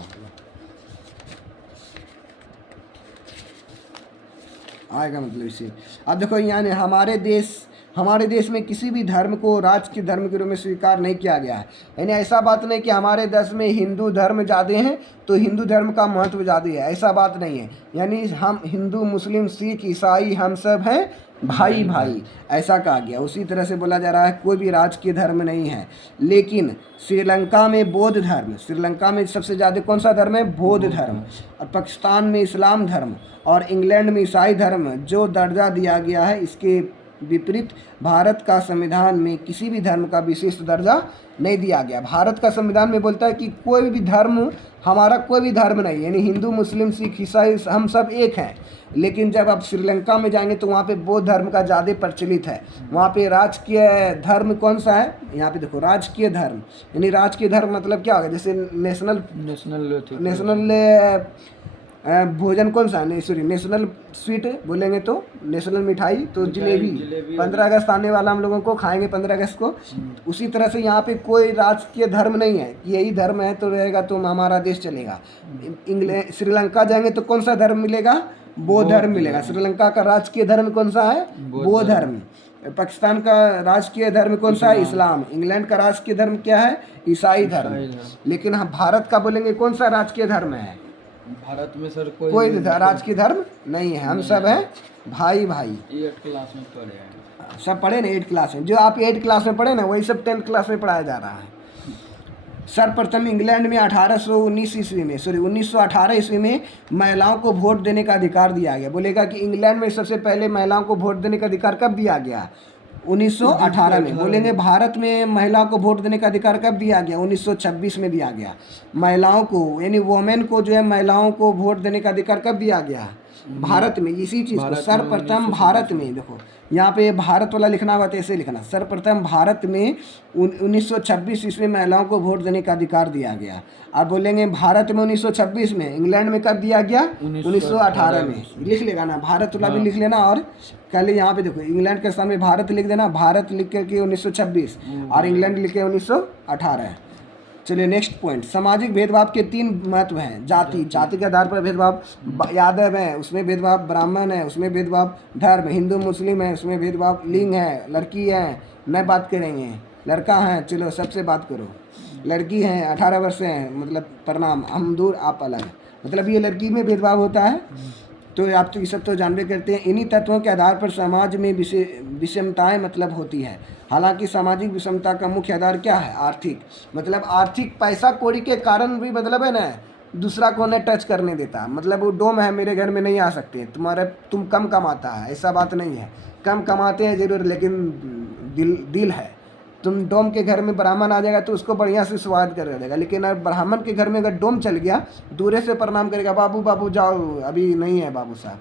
आएगा मतलब इसे। अब देखो यानी हमारे देश में किसी भी धर्म को राज के धर्म के रूप में स्वीकार नहीं किया गया है। यानी ऐसा बात नहीं कि हमारे देश में हिंदू धर्म ज़्यादा हैं तो हिंदू धर्म का महत्व ज़्यादा है, ऐसा बात नहीं है। यानी हम हिंदू मुस्लिम सिख ईसाई हम सब हैं भाई भाई, ऐसा कहा गया। उसी तरह से बोला जा रहा है कोई भी राजकीय धर्म नहीं है। लेकिन श्रीलंका में बौद्ध धर्म, श्रीलंका में सबसे ज़्यादा कौन सा धर्म है? बौद्ध धर्म। और पाकिस्तान में इस्लाम धर्म और इंग्लैंड में ईसाई धर्म जो दर्जा दिया गया है, इसके विपरीत भारत का संविधान में किसी भी धर्म का विशेष दर्जा नहीं दिया गया। भारत का संविधान में बोलता है कि कोई भी धर्म, हमारा कोई भी धर्म नहीं, यानी हिंदू मुस्लिम सिख ईसाई हम सब एक हैं। लेकिन जब आप श्रीलंका में जाएंगे तो वहाँ पे बौद्ध धर्म का ज़्यादा प्रचलित है। वहाँ पे राजकीय धर्म कौन सा है? यहाँ पे देखो राजकीय धर्म, यानी राजकीय धर्म मतलब क्या होगा? जैसे नेशनल भोजन कौन सा? नहीं सॉरी, नेशनल स्वीट बोलेंगे तो नेशनल मिठाई तो जलेबी 15 अगस्त आने वाला हम लोगों को खाएंगे 15 अगस्त को। उसी तरह से यहाँ पे कोई राजकीय धर्म नहीं है, यही धर्म है तो रहेगा तो हमारा देश चलेगा। श्रीलंका जाएंगे तो कौन सा धर्म मिलेगा? बौद्ध धर्म मिलेगा। श्रीलंका का राजकीय धर्म कौन सा है? बौद्ध धर्म। पाकिस्तान का राजकीय धर्म कौन सा है? इस्लाम। इंग्लैंड का राजकीय धर्म क्या है? ईसाई धर्म। लेकिन हम भारत का बोलेंगे कौन सा राजकीय धर्म है? भारत में सर कोई राजकीय धर्म नहीं है, हम सब हैं भाई भाई। 8 क्लास में पढ़े हैं, सब पढ़े ना 8 क्लास में, जो आप 8 क्लास में पढ़े ना वही सब 10th क्लास में पढ़ाया जा रहा है। सर्वप्रथम इंग्लैंड में 1918 ईस्वी में महिलाओं को वोट देने का अधिकार दिया गया। बोलेगा कि इंग्लैंड में सबसे पहले महिलाओं को वोट देने का अधिकार कब दिया गया? 1918 में। बोलेंगे भारत में महिलाओं को वोट देने का अधिकार कब दिया गया? 1926 में दिया गया। महिलाओं को यानी वोमेन को जो है महिलाओं को वोट देने का अधिकार कब दिया गया? भारत में। इसी चीज़ को सर्वप्रथम भारत में, देखो यहाँ पे भारत वाला लिखना हुआ तो ऐसे लिखना, सर्वप्रथम भारत में 1926 ईस्वी में महिलाओं को वोट देने का अधिकार दिया गया। आप बोलेंगे भारत में 1926 में, इंग्लैंड में कब दिया गया? 1918 में। लिख लेगा ना, भारत वाला भी लिख लेना। और कल यहाँ पे देखो इंग्लैंड के सामने भारत लिख देना, भारत लिख करके 1926 और इंग्लैंड लिख के 1918। चलिए नेक्स्ट पॉइंट, सामाजिक भेदभाव के 3 महत्व हैं। जाति के आधार पर भेदभाव, यादव है उसमें भेदभाव, ब्राह्मण है उसमें भेदभाव, धर्म हिंदू मुस्लिम है उसमें भेदभाव, लिंग है, लड़की है न बात करेंगे, लड़का है चलो सबसे बात करो, लड़की है 18 वर्ष हैं मतलब प्रणाम, हम दूर आप अलग, मतलब ये लड़की में भेदभाव होता है। तो आप तो ये सब तो जानबे करते हैं। इन्हीं तत्वों के आधार पर समाज में विषमताएं मतलब होती है। हालांकि सामाजिक विषमता का मुख्य आधार क्या है? आर्थिक, मतलब आर्थिक पैसा कौड़ी के कारण भी मतलब है ना दूसरा को न टच करने देता। मतलब वो डोम है मेरे घर में नहीं आ सकते, तुम कम कमाता है, ऐसा बात नहीं है। कम कमाते हैं जरूर लेकिन दिल है। तुम डोम के घर में ब्राह्मण आ जाएगा तो उसको बढ़िया से स्वागत कर देगा, लेकिन अगर ब्राह्मण के घर में अगर डोम चल गया दूरे से प्रणाम करेगा, बाबू बाबू जाओ अभी नहीं है बाबू साहब,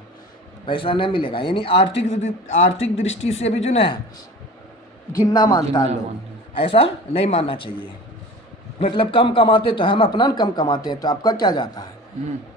पैसा नहीं मिलेगा। यानी आर्थिक दृष्टि से भी जो ना घिन्ना मानता है लोग, ऐसा नहीं मानना चाहिए। मतलब कम कमाते तो हम अपना कम कमाते हैं तो आपका क्या जाता है।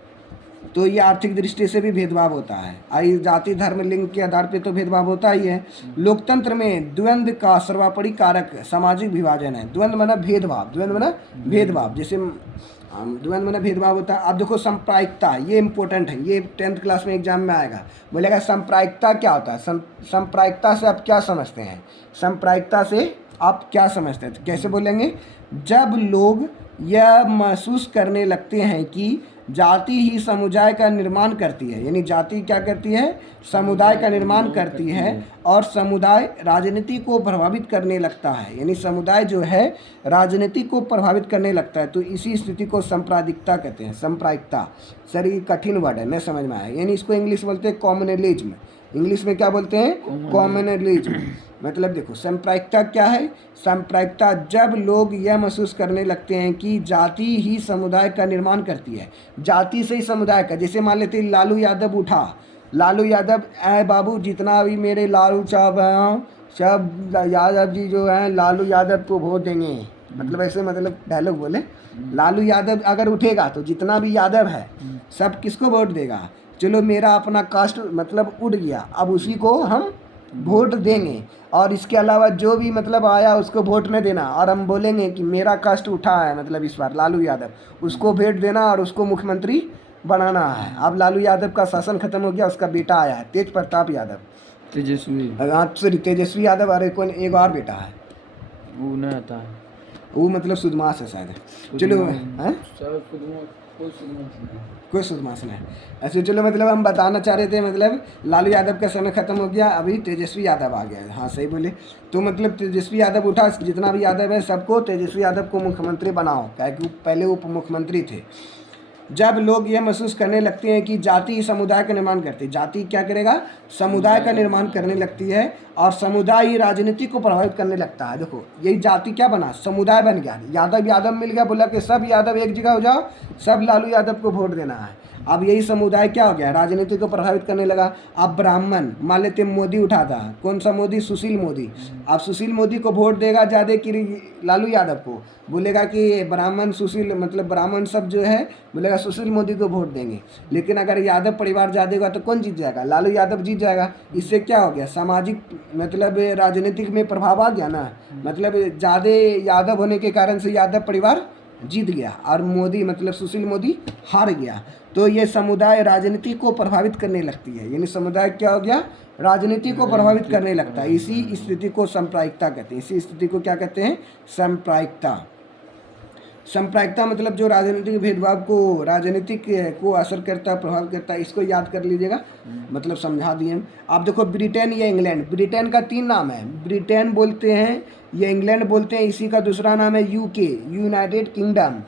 तो ये आर्थिक दृष्टि से भी भेदभाव होता है। आई जाति धर्म लिंग के आधार पे तो भेदभाव होता ही है। लोकतंत्र में द्वंद्व का सर्वोपरि कारक सामाजिक विभाजन है। द्वंद्व माना भेदभाव, जैसे द्वंद्व माना भेदभाव होता है। अब देखो सांप्रदायिकता, ये इंपॉर्टेंट है, ये 10th क्लास में एग्जाम में आएगा। बोलेगा सांप्रदायिकता क्या होता है? सांप्रदायिकता से आप क्या समझते हैं? सांप्रदायिकता से आप क्या समझते हैं? तो कैसे बोलेंगे? जब लोग यह महसूस करने लगते हैं कि जाति ही समुदाय का निर्माण करती है, यानी जाति क्या करती है? समुदाय का निर्माण करती है, और समुदाय राजनीति को प्रभावित करने लगता है, यानी समुदाय जो है राजनीति को प्रभावित करने लगता है। तो इसी स्थिति को सांप्रदायिकता कहते हैं। सांप्रदायिकता सर ये कठिन वर्ड है, नहीं समझ में आया। यानी इसको इंग्लिश बोलते हैं कॉम्युनलिज्म। इंग्लिश में क्या बोलते हैं? कॉम्युनलिज्म। मतलब देखो सांप्रदायिकता क्या है? सांप्रदायिकता जब लोग यह महसूस करने लगते हैं कि जाति ही समुदाय का निर्माण करती है, जाति से ही समुदाय का। जैसे मान लेते हैं लालू यादव उठा, लालू यादव ऐ बाबू जितना भी मेरे लालू साहब हैं सब यादव जी जो हैं लालू यादव को वोट देंगे, मतलब ऐसे मतलब डायलॉग बोले। लालू यादव अगर उठेगा तो जितना भी यादव है सब किसको वोट देगा? चलो मेरा अपना कास्ट मतलब उठ गया, अब उसी को हम वोट देंगे, और इसके अलावा जो भी मतलब आया उसको वोट नहीं देना। और हम बोलेंगे कि मेरा कास्ट उठा है मतलब इस बार लालू यादव, उसको वोट देना और उसको मुख्यमंत्री बनाना है। अब लालू यादव का शासन खत्म हो गया, उसका बेटा आया है तेज प्रताप यादव, तेजस्वी सॉरी तेजस्वी यादव, और एक और बेटा है, वो नहीं आता है। वो मतलब सुदमास है शायद। चलो हैं, कोई सुदमास नहीं ऐसे। चलो मतलब हम बताना चाह रहे थे, मतलब लालू यादव का समय खत्म हो गया, अभी तेजस्वी यादव आ गया है। हाँ सही बोले। तो मतलब तेजस्वी यादव उठा, जितना भी यादव है सबको तेजस्वी यादव को मुख्यमंत्री बनाओ, क्या कि पहले उप मुख्यमंत्री थे। जब लोग ये महसूस करने लगते हैं कि जाति ही समुदाय का निर्माण करती है, जाति क्या करेगा, समुदाय का निर्माण करने लगती है, और समुदाय ही राजनीति को प्रभावित करने लगता है। देखो यही जाति क्या बना, समुदाय बन गया। यादव यादव मिल गया, बोला कि सब यादव एक जगह हो जाओ, सब लालू यादव को वोट देना है। अब यही समुदाय क्या हो गया, राजनीति को प्रभावित करने लगा। अब ब्राह्मण मान लेते मोदी उठाता, कौन सा मोदी, सुशील मोदी। अब सुशील मोदी को वोट देगा ज़्यादा कि लालू यादव को, बोलेगा कि ब्राह्मण सुशील, मतलब ब्राह्मण सब जो है बोलेगा सुशील मोदी को वोट देंगे। लेकिन अगर यादव परिवार ज़्यादा होगा तो कौन जीत जाएगा, लालू यादव जीत जाएगा। इससे क्या हो गया, सामाजिक मतलब राजनीतिक में प्रभाव आ गया ना, मतलब ज़्यादा यादव होने के कारण से यादव परिवार जीत गया, और मोदी मतलब सुशील मोदी हार गया। तो ये समुदाय राजनीति को प्रभावित करने लगती है, यानी समुदाय क्या हो गया, राजनीति को प्रभावित करने लगता है। इसी स्थिति को सांप्रदायिकता कहते हैं। इसी स्थिति को क्या कहते हैं, सांप्रदायिकता। सांप्रदायिकता मतलब जो राजनीतिक भेदभाव को, राजनीतिक को असर करता है, प्रभावित करता है, इसको याद कर लीजिएगा, मतलब समझा दिए। आप देखो ब्रिटेन या इंग्लैंड, ब्रिटेन का 3 नाम है, ब्रिटेन बोलते हैं या इंग्लैंड बोलते हैं, इसी का दूसरा नाम है UK, United kingdom,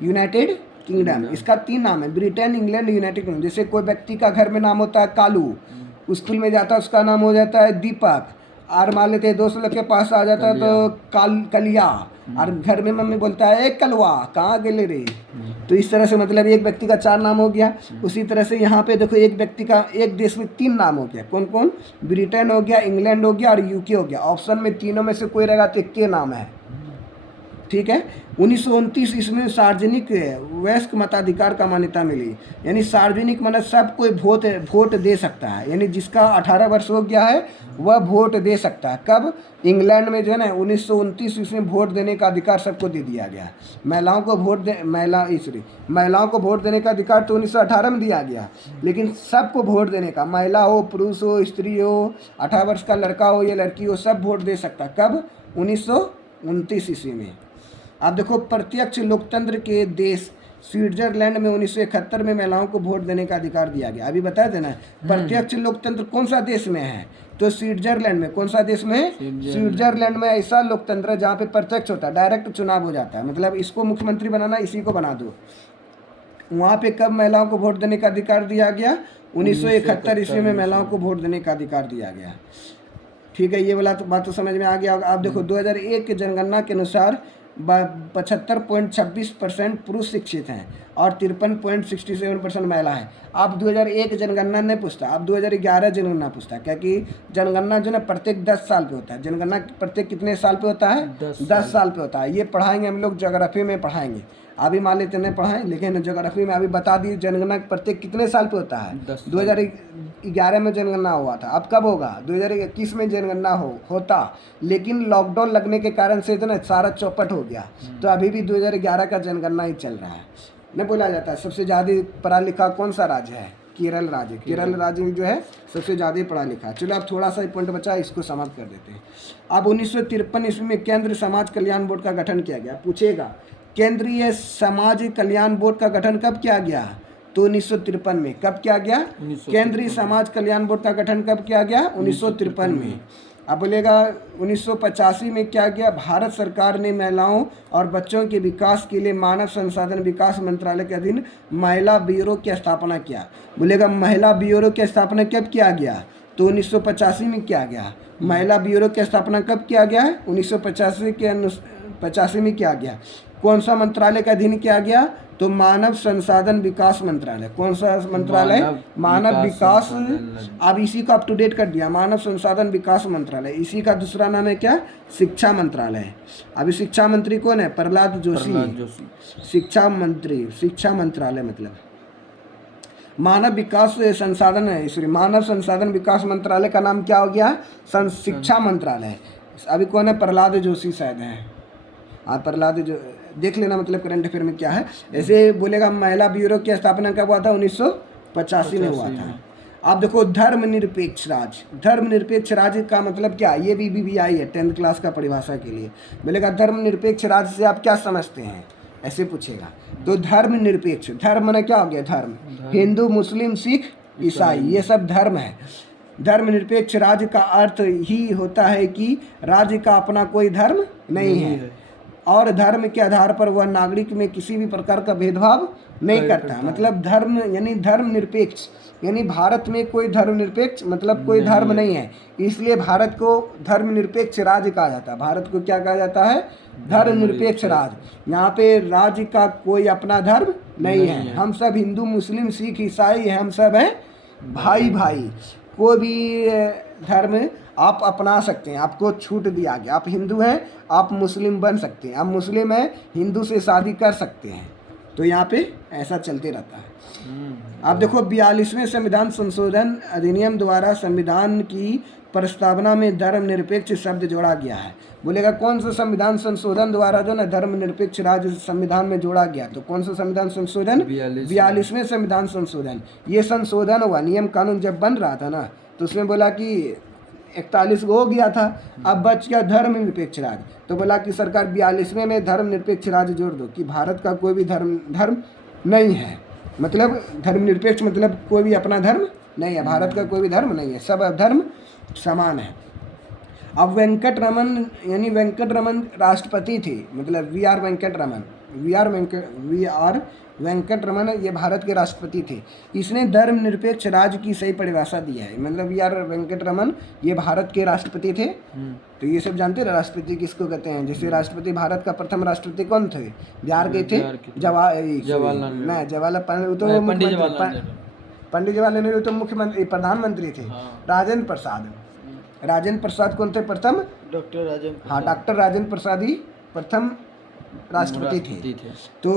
United kingdom. इसका 3 नाम है, ब्रिटेन, इंग्लैंड, यूनाइटेड किंगडम। जैसे कोई व्यक्ति का घर में नाम होता है कालू, स्कूल में जाता है उसका नाम हो जाता है दीपक, और मान लेते हैं दोस्त लोग के पास आ जाता है तो कलिया, और घर में मम्मी बोलता है एक कलवा कहाँ गेले रे। तो इस तरह से मतलब एक व्यक्ति का 4 नाम हो गया। उसी तरह से यहाँ पे देखो एक व्यक्ति का, एक देश में 3 नाम हो गया, कौन कौन, ब्रिटेन हो गया, इंग्लैंड हो गया और यूके हो गया। ऑप्शन में तीनों में से कोई रहेगा तो एक के नाम है, ठीक है। 1929 इसमें सार्वजनिक वयस्क मताधिकार का मान्यता मिली, यानी सार्वजनिक मतलब सब कोई वोट दे सकता है, यानी जिसका 18 वर्ष हो गया है वह वोट दे सकता है। कब, इंग्लैंड में जो है ना 1929 इसमें वोट देने का अधिकार सबको दे दिया गया। महिलाओं को वोट देने का अधिकार तो 1918 में दिया गया, लेकिन सबको वोट देने का, महिला हो, पुरुष हो, स्त्री हो, 18 वर्ष का लड़का हो या लड़की हो, सब वोट दे सकता। कब, 1929 ईस्वी में। आप देखो प्रत्यक्ष लोकतंत्र के देश स्विट्जरलैंड में 1971 में महिलाओं को वोट देने का अधिकार दिया गया। अभी बताए थे ना, प्रत्यक्ष लोकतंत्र कौन सा देश में है, तो स्विट्जरलैंड में। कौन सा देश में, स्विट्जरलैंड में ऐसा लोकतंत्र है जहाँ पे प्रत्यक्ष होता है, डायरेक्ट चुनाव हो जाता है, मतलब इसको मुख्यमंत्री बनाना, इसी को बना दो। वहाँ पे कब महिलाओं को वोट देने का अधिकार दिया गया, 1971 ईस्वी में महिलाओं को वोट देने का अधिकार दिया गया, ठीक है। ये वाला तो बात तो समझ में आ गया होगा। आप देखो 2001 के जनगणना के अनुसार 75.26% पुरुष शिक्षित हैं और 53.67% महिला है। अब 2001 जनगणना नहीं पूछता, अब 2011 जनगणना पूछता है, क्योंकि जनगणना जो है प्रत्येक 10 साल पे होता है। जनगणना प्रत्येक कितने साल पे होता है, 10 साल पे होता है। ये पढ़ाएंगे हम लोग, ज्योग्राफी में पढ़ाएंगे, अभी मान लेते नहीं पढ़ाएं, लेकिन ज्योग्राफी में अभी बता दी जनगणना प्रत्येक कितने साल पे होता है। 2011 में जनगणना हुआ था, अब कब होगा, 2021 में जनगणना होता, लेकिन लॉकडाउन लगने के कारण से जो ना सारा चौपट हो गया, तो अभी भी 2011 का जनगणना ही चल रहा है। नहीं बोला जाता है सबसे ज़्यादा पढ़ा लिखा कौन सा राज्य है, केरल राज्य। केरल राज्य में जो है सबसे ज़्यादा पढ़ा लिखा है। चलो अब थोड़ा सा पॉइंट बचा, इसको समाप्त कर देते हैं। अब 1953 ईस्वी में केंद्रीय समाज कल्याण बोर्ड का गठन किया गया। पूछेगा केंद्रीय समाज कल्याण बोर्ड का गठन कब किया गया, तो 1953 में। कब किया गया, केंद्रीय समाज कल्याण बोर्ड का गठन कब किया गया, 1953 में। अब बोलेगा 1985 में क्या किया, भारत सरकार ने महिलाओं और बच्चों के विकास के लिए मानव संसाधन विकास मंत्रालय के अधीन महिला ब्यूरो की स्थापना किया। बोलेगा महिला ब्यूरो की स्थापना कब किया गया, तो 1985 में किया गया। महिला ब्यूरो की स्थापना कब किया गया है, 1985 में किया गया। कौन सा मंत्रालय का अधीन किया गया, तो मानव संसाधन विकास मंत्रालय। कौन सा मंत्रालय, मानव विकास। अब इसी को अप टू डेट कर दिया, मानव संसाधन विकास मंत्रालय। इसी का दूसरा नाम है क्या, शिक्षा मंत्रालय। अभी शिक्षा मंत्री कौन है, प्रहलाद जोशी। शिक्षा मंत्री, शिक्षा मंत्रालय मतलब मानव विकास संसाधन है, इसलिए मानव संसाधन विकास मंत्रालय का नाम क्या हो गया, शिक्षा मंत्रालय। अभी कौन है, प्रहलाद जोशी शायद है, हाँ प्रहलाद देख लेना मतलब करंट अफेयर में क्या है। ऐसे बोलेगा महिला ब्यूरो की स्थापना कब हुआ था? 1985 में हुआ था। आप देखो धर्मनिरपेक्ष राज्य, धर्मनिरपेक्ष राज्य का मतलब क्या? ये भी BBI है 10th क्लास का परिभाषा के लिए। बोलेगा धर्मनिरपेक्ष राज्य से आप क्या समझते हैं, ऐसे पूछेगा। तो धर्मनिरपेक्ष, धर्म ने क्या हो गया? धर्म, हिंदू, मुस्लिम, सिख, ईसाई, ये सब धर्म है। धर्मनिरपेक्ष राज्य का अर्थ ही होता है कि राज्य का अपना कोई धर्म नहीं है और धर्म के आधार पर वह नागरिक में किसी भी प्रकार का भेदभाव नहीं करता। मतलब धर्म यानी धर्मनिरपेक्ष, यानी भारत में कोई धर्मनिरपेक्ष मतलब कोई धर्म नहीं है, इसलिए भारत को धर्मनिरपेक्ष राज्य कहा जाता है। भारत को क्या कहा जाता है? धर्मनिरपेक्ष राज्य। यहाँ पे राज्य का कोई अपना धर्म नहीं है, हम सब हिंदू, मुस्लिम, सिख, ईसाई, हम सब हैं भाई भाई। कोई भी धर्म आप अपना सकते हैं, आपको छूट दिया गया। आप हिंदू हैं, आप मुस्लिम बन सकते हैं, आप मुस्लिम हैं, हिंदू से शादी कर सकते हैं। तो यहाँ पे ऐसा चलते रहता है। आप देखो 42वें संविधान संशोधन अधिनियम द्वारा संविधान की प्रस्तावना में धर्मनिरपेक्ष शब्द जोड़ा गया है। बोलेगा कौन सा संविधान संशोधन द्वारा जो ना धर्मनिरपेक्ष राज्य संविधान में जोड़ा गया? तो कौन सा संविधान संशोधन? 42वें संविधान संशोधन। ये संशोधन हुआ, नियम कानून जब बन रहा था ना तो उसमें बोला कि 41 हो गया था, अब बच गया धर्मनिरपेक्ष राज्य। तो बोला कि सरकार 42वें में धर्मनिरपेक्ष राज्य जोड़ दो कि भारत का कोई भी धर्म नहीं है। मतलब धर्मनिरपेक्ष मतलब कोई भी अपना धर्म नहीं है, भारत का कोई भी धर्म नहीं है, सब धर्म समान है। अब वेंकटरमन यानी वेंकटरमन राष्ट्रपति थे, मतलब वी आर वेंकटरमन ये भारत के राष्ट्रपति थे। इसने धर्मनिरपेक्ष राज्य की सही परिभाषा दिया है। मतलब वी आर वेंकटरमन ये भारत के राष्ट्रपति थे। तो ये सब जानते हैं राष्ट्रपति किसको कहते हैं? जैसे राष्ट्रपति, भारत का प्रथम राष्ट्रपति कौन थे? बिहार के थे जवाहरलाल, पंडित जवाहरलाल नेहरू तो मुख्यमंत्री, प्रधानमंत्री थे। राजेंद्र प्रसाद कौन थे? प्रथम डॉक्टर राजेंद्र प्रसाद ही प्रथम राष्ट्रपति थे। तो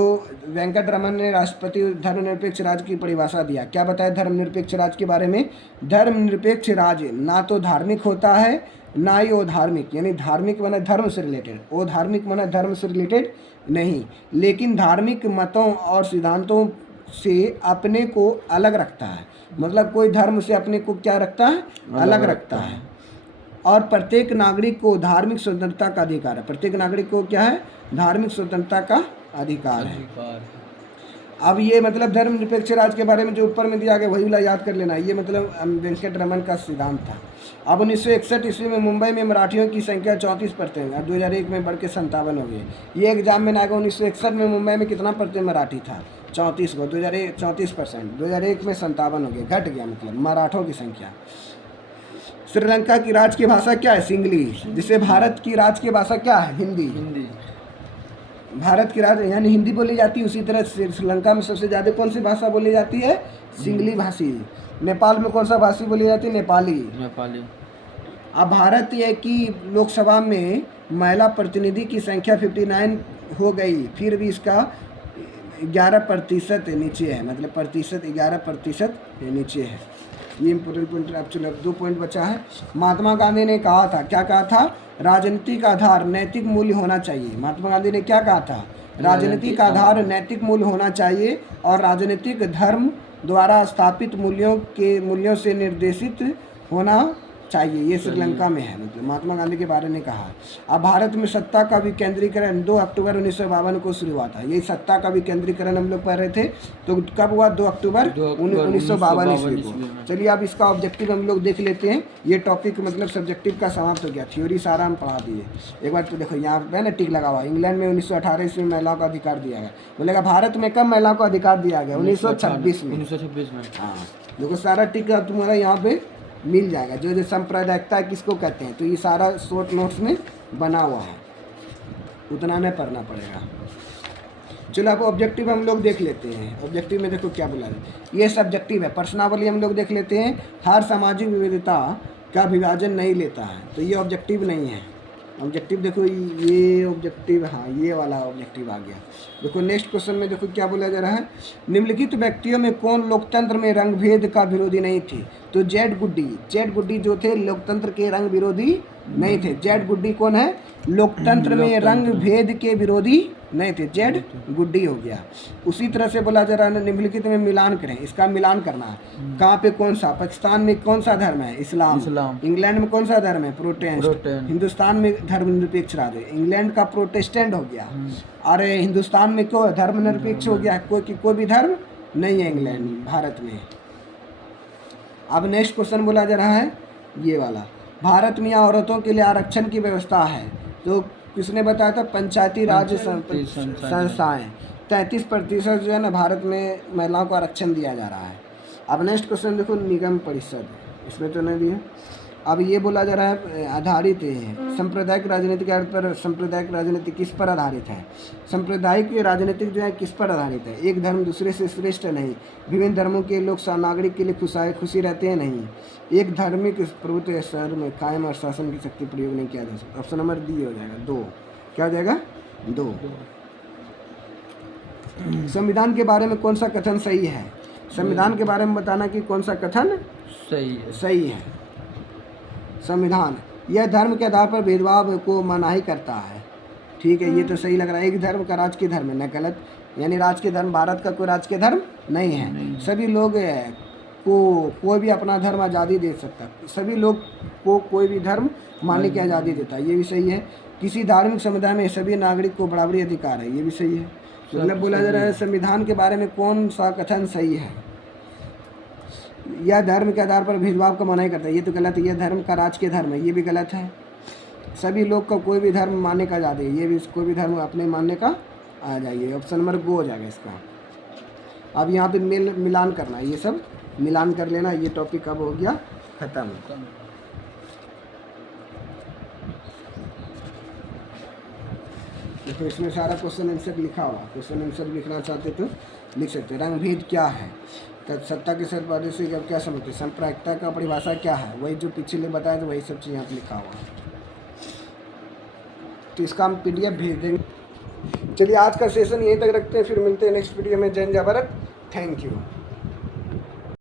वेंकटरमन ने राष्ट्रपति धर्मनिरपेक्ष राज्य की परिभाषा दिया। क्या बताया धर्मनिरपेक्ष राज्य के बारे में? धर्मनिरपेक्ष राज्य ना तो धार्मिक होता है ना ही अधार्मिक, यानी धार्मिक माने धर्म से रिलेटेड, अधार्मिक माने धर्म से रिलेटेड नहीं, लेकिन धार्मिक मतों और सिद्धांतों से अपने को अलग रखता है। मतलब कोई धर्म से अपने को क्या रखता है? अलग रखता है। और प्रत्येक नागरिक को धार्मिक स्वतंत्रता का अधिकार है। प्रत्येक नागरिक को क्या है? धार्मिक स्वतंत्रता का अधिकार है। अब ये मतलब धर्मनिरपेक्ष राज्य के बारे में जो ऊपर में दिया गया वही वाला याद कर लेना। ये मतलब वेंकटरमन का सिद्धांत था। अब 1961 ईस्वी में मुंबई में मराठियों की संख्या 34% और 2001 में बढ़ के 57 हो गई। ये एग्जाम में ना गया। 1961 में मुंबई में कितना % मराठी था? 34 को 34%, 2001 में 57 हो गया, घट गया मतलब मराठों की संख्या। श्रीलंका की राज्य की भाषा क्या है? सिंगली। जिसे भारत की राज्य की भाषा क्या है? हिंदी। भारत की राज्य यानी हिंदी बोली जाती है, उसी तरह श्रीलंका में सबसे ज़्यादा कौन सी भाषा बोली जाती है? सिंगली भाषी। नेपाल में कौन सा भाषा बोली जाती है? नेपाली। अब भारत ये कि लोकसभा में महिला प्रतिनिधि की संख्या 59 हो गई, फिर भी इसका 11% नीचे है। मतलब प्रतिशत 11% नीचे है। ये इम्पोर्टेंट पॉइंट। अब चलो 2 पॉइंट बचा है। महात्मा गांधी ने कहा था, क्या कहा था? राजनीतिक आधार नैतिक मूल्य होना चाहिए। महात्मा गांधी ने क्या कहा था? राजनीतिक आधार नैतिक मूल्य होना चाहिए और राजनीतिक धर्म द्वारा स्थापित मूल्यों से निर्देशित होना चाहिए। ये श्रीलंका में है, मतलब महात्मा गांधी के बारे में कहा। अब भारत में सत्ता का विकेंद्रीकरण 2 अक्टूबर 1952 को शुरू हुआ था। यही सत्ता का विकेंद्रीकरण हम लोग पढ़ रहे थे। तो कब हुआ? 2 अक्टूबर 1952 ईस्वी को। चलिए अब इसका ऑब्जेक्टिव हम लोग देख लेते हैं। ये टॉपिक मतलब सब्जेक्टिव का समाप्त हो गया, थ्योरी सारा हम पढ़ा दिए। एक बार तो देखो यहाँ पे ना टिक लगा हुआ। इंग्लैंड में 1918 ईस्वी में महिलाओं का अधिकार दिया गया। बोलेगा भारत में कब महिलाओं को अधिकार दिया गया? 1926 में। हाँ देखो सारा टिक तुम्हारा यहाँ पे मिल जाएगा। जो सांप्रदायिकता किसको कहते हैं, तो ये सारा शॉर्ट नोट्स में बना हुआ है, उतना नहीं पढ़ना पड़ेगा। चलो अब ऑब्जेक्टिव हम लोग देख लेते हैं। ऑब्जेक्टिव में देखो क्या बोला है। ये सब्जेक्टिव है। प्रश्नावली हम लोग देख लेते हैं। हर सामाजिक विविधता का विभाजन नहीं लेता है, तो ये ऑब्जेक्टिव नहीं है। ऑब्जेक्टिव देखो ये ऑब्जेक्टिव, हाँ ये वाला ऑब्जेक्टिव आ गया। देखो नेक्स्ट क्वेश्चन में देखो क्या बोला जा रहा है। निम्नलिखित व्यक्तियों में कौन लोकतंत्र में रंग भेद का विरोधी नहीं थे? तो जेड गुड्डी जो थे लोकतंत्र के रंग विरोधी नहीं थे। जेड गुड्डी कौन है? लोकतंत्र में रंग भेद के विरोधी नहीं थे। जेड गुड्डी हो गया। उसी तरह से बोला जा रहा है निम्नलिखित में मिलान करें, इसका मिलान करना है। कहाँ पे कौन सा? पाकिस्तान में कौन सा धर्म है? इस्लाम। इंग्लैंड में कौन सा धर्म है? प्रोटेस्टेंट। हिंदुस्तान में धर्मनिरपेक्ष राज्य, इंग्लैंड का प्रोटेस्टेंट हो गया। अरे हिंदुस्तान में क्यों धर्मनिरपेक्ष हो गया? कोई भी धर्म नहीं है इंग्लैंड भारत में। अब नेक्स्ट क्वेश्चन बोला जा रहा है ये वाला, भारत में औरतों के लिए आरक्षण की व्यवस्था है। तो किसने बताया था? पंचायती राज संस्थाएं। 33% जो है ना भारत में महिलाओं को आरक्षण दिया जा रहा है। अब नेक्स्ट क्वेश्चन देखो, निगम परिषद, इसमें तो नहीं दिया। अब ये बोला जा रहा है आधारित है सांप्रदायिक राजनीति के अर्थ पर। सांप्रदायिक राजनीति किस पर आधारित है? सांप्रदायिक राजनीति जो है किस पर आधारित है? एक धर्म दूसरे से श्रेष्ठ नहीं, विभिन्न धर्मों के लोग नागरिक के लिए खुशी रहते हैं नहीं, एक धार्मिक प्रभुत्व शहर में कायम और शासन की शक्ति प्रयोग नहीं किया जा सकता। ऑप्शन नंबर डी हो जाएगा 2। क्या हो जाएगा? 2। संविधान के बारे में कौन सा कथन सही है? संविधान के बारे में बताना कि कौन सा कथन सही है। संविधान यह धर्म के आधार पर भेदभाव को मनाही करता है। ठीक है, ये तो सही लग रहा है। एक धर्म का राजकीय धर्म है, न गलत। यानी राजकीय धर्म, भारत का कोई राजकीय धर्म नहीं है। सभी लोग को कोई भी अपना धर्म आज़ादी दे सकता, सभी लोग को कोई भी धर्म मानने की आज़ादी देता है, ये भी सही है। किसी धार्मिक समुदाय में सभी नागरिक को बराबरी अधिकार है, ये भी सही है। मतलब बोला जा रहा है संविधान के बारे में कौन सा कथन सही है? यह धर्म के आधार पर भेदभाव का मनाही करता है, ये तो गलत है। यह धर्म का राजकीय धर्म है, ये भी गलत है। सभी लोग को कोई भी धर्म मानने का आज़ादी है, ये भी कोई भी धर्म अपने मानने का आ जाइए। ऑप्शन नंबर 2 हो जाएगा इसका। अब यहाँ पे मिलान करना है, ये सब मिलान कर लेना। ये टॉपिक अब हो गया खत्म। देखो इसमें सारा क्वेश्चन आंसर लिखा हुआ। क्वेश्चन आंसर लिखना चाहते तो लिख सकते। रंग भेद क्या है? सत्ता के सरपारी से क्या समझते? सांप्रदायिकता का परिभाषा क्या है? वही जो पिछले बताया तो वही सब चीज़ यहाँ पे लिखा हुआ है। तो इसका हम PDF भेज देंगे। चलिए आज का सेशन यहीं तक रखते हैं, फिर मिलते हैं नेक्स्ट वीडियो में। जय हिंद जय भारत। Thank you.